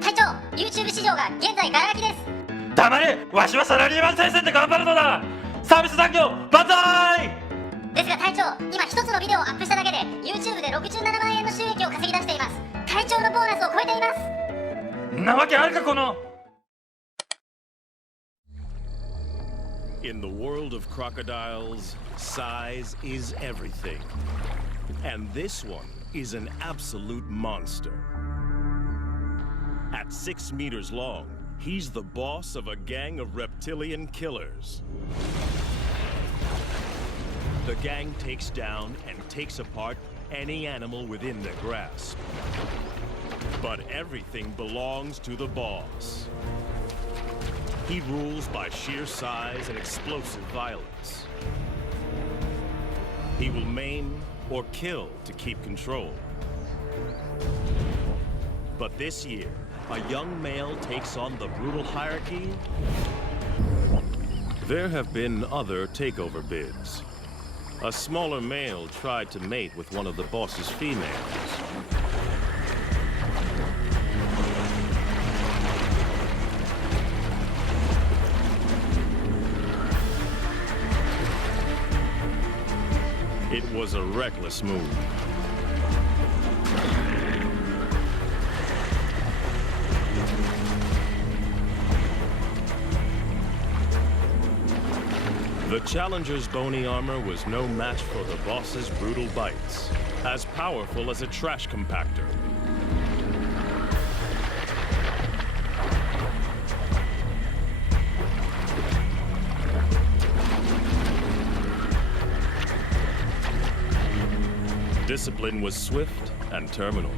隊長、 YouTube 市場が現在ガラ空きです。黙れ、わしはサラリーマン先生で頑張るのだ。サービス残業万歳。ですが隊長、今一つのビデオをアップしただけで YouTube で67万円の収益を稼ぎ出しています。隊長のボーナスを超えています。なわけあるかこの。 In the world of crocodiles, size is everything. And this one is an absolute monster. At 6 meters long, he's the boss of a gang of reptilian killers. The gang takes down and takes apart any animal within their grasp. But everything belongs to the boss. He rules by sheer size and explosive violence. He will maim or kill to keep control. But this year, a young male takes on the brutal hierarchy. There have been other takeover bids. A smaller male tried to mate with one of the boss's females. It was a reckless move. The challenger's bony armor was no match for the boss's brutal bites, as powerful as a trash compactor. Discipline was swift and terminal.